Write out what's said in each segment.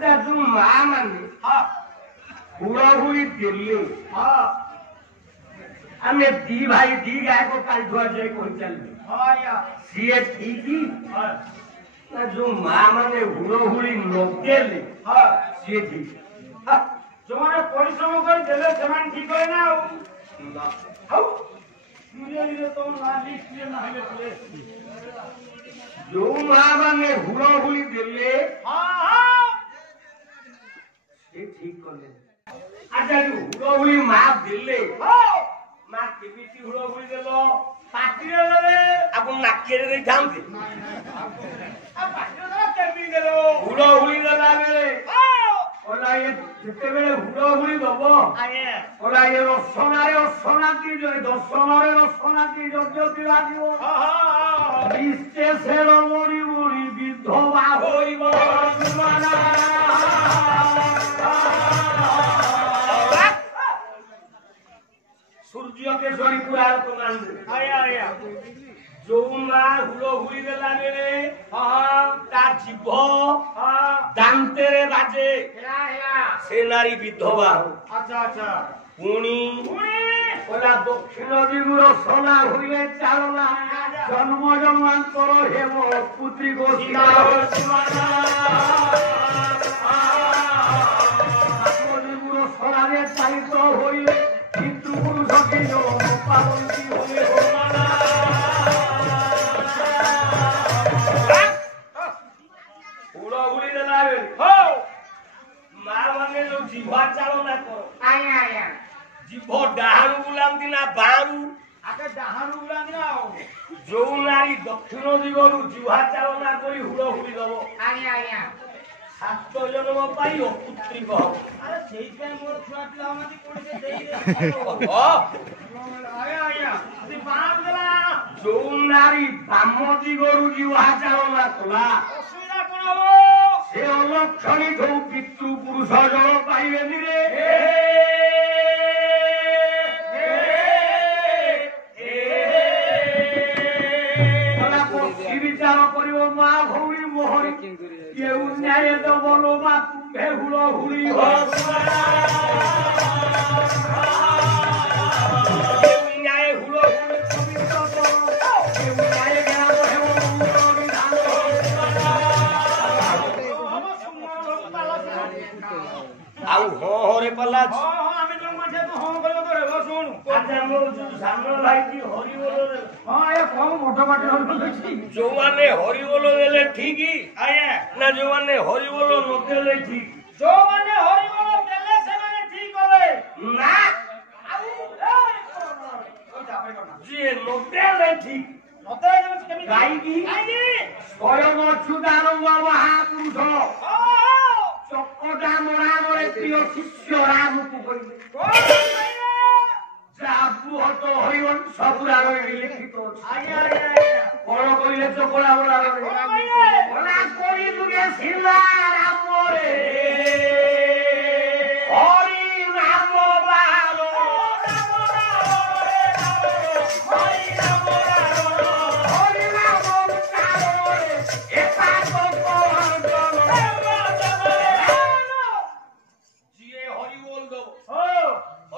अच्छा तू माँ मानी हाँ हुड़ा हुई दिल्ली हाँ हमें दी भाई दी गाय को कल धुआ जाए कौन चल हाँ यार सीए ठीक ही हाँ ना जो माँ माने हुड़ा हुई नोकेले हाँ सीए ठीक हाँ जो माने परिश्रम कर देले सेमान ठीक है ना हाँ मुझे तो मालिक ये ना है जो माँ माने हुड़ा हुई दिल्ली हाँ ठीक कर ले अच्छा जो हुड़ा हुई माँ दिल्ली माँ केमिति हुड़ा हुई देलो पार्टी रे अपन नाकेरे रे थामते आ पार्टी रे केमिति देलो हुड़ा हुई देला बेले ओला ये जेते बेले हुड़ा हुई दबो आगे ओला ये रसना की जो दर्शनरे रसना की जो दिलादियो निश्चय सेरो मोरी मोरी विधवा होइबो सुमाना सूर्य के सोरी पूरा तो मान दे आया जो मां हुलो हुई देला मेरे हां ता जीव हां दांते रे बाजे या से नारी विधवा अच्छा पुणी ओला दक्षिण दिगुर सोना हुए चालना जन्म जन्मांतर हेम पुत्री गोसिका सुमाना दिगुर सोना रे चालित होइले हिंदू पुरुष की जो पावंती हुए होमाना उड़ा उड़ी देला रे हो मां माने जो जीवा चालना करो आया जीव डाहाणु गुलाम दिना बाणु आके डाहाणु गुलाम दिना जो नारी दक्षिण दिगरु जीवा चालना करी हुड़ हुड़ी दबो आया सात जन्म पाई अपुत्री कह अरे सेई पे मोर छुआ पिला माती कोडी से देई दे आया ती बाप देला जो नारी ब्राह्मण दिगरु जीवा चालना कला असुविधा कोन हो से अलक्षणी धौ पितृ पुरुष जन पाइबेनी रे विचार करियो मां भौरी मोहरी के न्याय दबलो मा तुम्हे हुलो हुली हो न्याय हुलो हुली पवित्र के न्याय ज्ञान हेव मुनि धान आउ हो रे पल्ला आमे जो माथे तो हो करबो तो रे सुन अच्छा मो सामने भाई की हरि बोलो हां ये कौन मोटा बाटे हरि बोलो जो माने हरि बोलो देले ठीक ही आया ना जो माने हरि बोलो न देले ठीक जो माने हरि बोलो देले से माने ठीक होवे ना जी न देले ठीक न देले केमी गाई की स्वयं अच्युतानंद महापुरुष चक्कटा मोरा मोरे प्रिय शिष्य राम को कहिबे जाबु हतो हरिवन सबुरा रे लिखित आया कोन कइले चकला मोरा रे कोना कोई दुगे सिला राम रे हरि नाम बारो हरि नाम बारो हरि नाम बारो एका को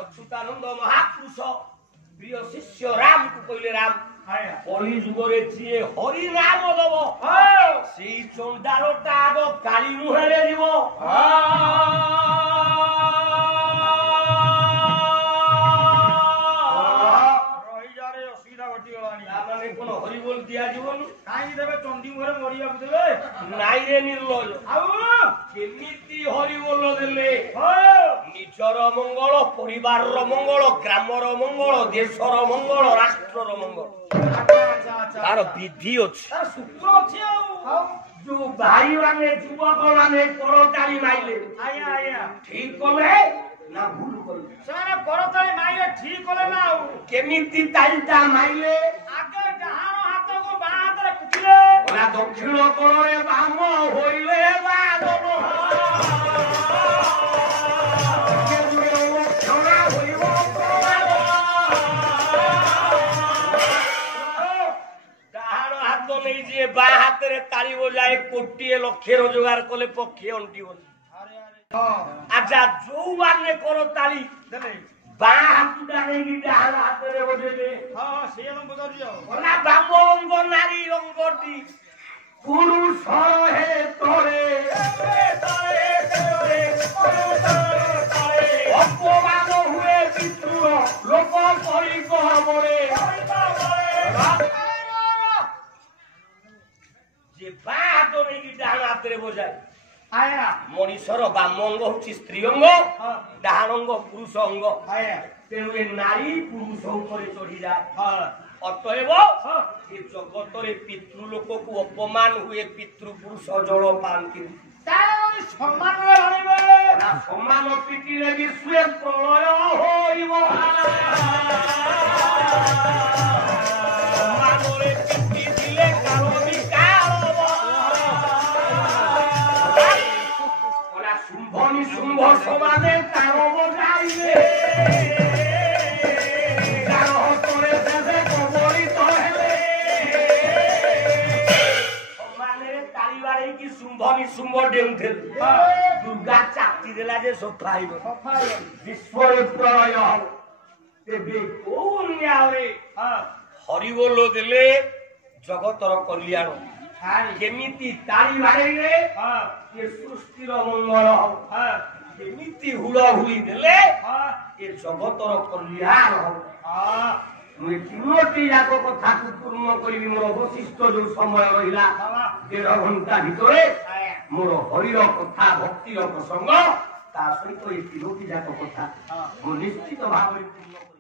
अच्युतानंद महापुरुष प्रिय शिष्य राम को कहले राम कली जुगरे जी हरि नाम दब से चंडालटा आग काली मुहरे जीव हरि बोल दिया जीवन कहीं देवे चंडी मुहरे मरिया देवे नाई रे निर्लज केमिति हरि बोल देले निजर मंगल परिवार मंगल ग्रामर मंगल देशर मंगल राष्ट्रर मंगल तार विधि अच्छे सूत्र अच्छे जो भाई माने युवक माने करताली माइले आया ठीक कले ना भूल कले सेने करताली माइले ठीक कले ना केमिति तालटा माइले आगे डाहाण हाथ को बा हाथ रे कुटिले ओला दक्षिण कोरे बाम होइले बादनो बा हाथ रे ताली बजाए कोटी लक्ष्य रोजगार कले पक्षी अंटी बोली আচ্ছা যৌবানে করো তালি বাঁ হাতটা নেই ডান হাতের বসেছে ওনা বাম অঙ্গ নারী অঙ্গটি পুরুষ হে তোরে অপমান হুয়ে পিতৃ লোক করি কবরে যে বাঁ হাত নেই ডান হাতের বোঝায় মଣିষର ବାମ ଅଙ୍ଗ ହଉଛି ସ୍ତ୍ରୀ ଅଙ୍ଗ ଡାହାଣ ଅଙ୍ଗ ପୁରୁଷ ଅଙ୍ଗ ତେଣୁ ଏ ନାରୀ ପୁରୁଷ ଉପରେ ଚଢିଯାଏ ଅତଏବ ଏ ଜଗତରେ ପିତୃ ଲୋକକୁ ଅପମାନ ହୁଏ ପିତୃ ପୁରୁଷ ଜଳ ପାଆନ୍ତି ସମାନ ପିଠିରେ ବିଶ୍ୱେ ପ୍ରଳୟ ହୋଇବ ସମାନରେ ପିଠି ଥିଲେ କାଳ ବିକାଳ শুম্ভ সমানে তার বজাইলে তার হতরে দেশে কবলিত হেলে সমানে তালি বাড়াইকি শুম্ভ নিশুম্ভ ডেউঁথেল দুর্গা চাকতি দেলা যে সফা হইব বিশ্বরে প্রলয় হব তেবে কোন ন্যায়রে হরিবোল দেলে জগতর কল্যাণ কেমিতি তালি বাড়াইলে ଏ ସୃଷ୍ଟିର ମଙ୍ଗଳ କେମିତି ହୁଳହୁଳି ଦେଲେ ଏ ଜଗତର କଲ୍ୟାଣ ହବ ମୁଁ ତିନୋଟି ଯାକ କଥାକୁ ପୂର୍ଣ୍ଣ କରିବି ମୋର ଅବଶିଷ୍ଟ ଯୋଉ ସମୟ ରହିଲା 1.5 ଘଣ୍ଟା ଭିତରେ ମୋର ହରିର କଥା ଭକ୍ତିର ପ୍ରସଙ୍ଗ ତା ସହିତ ଏ ତିନୋଟି ଯାକ କଥା ମୁଁ ନିଶ୍ଚିତ ଭାବରେ ପୂର୍ଣ୍ଣ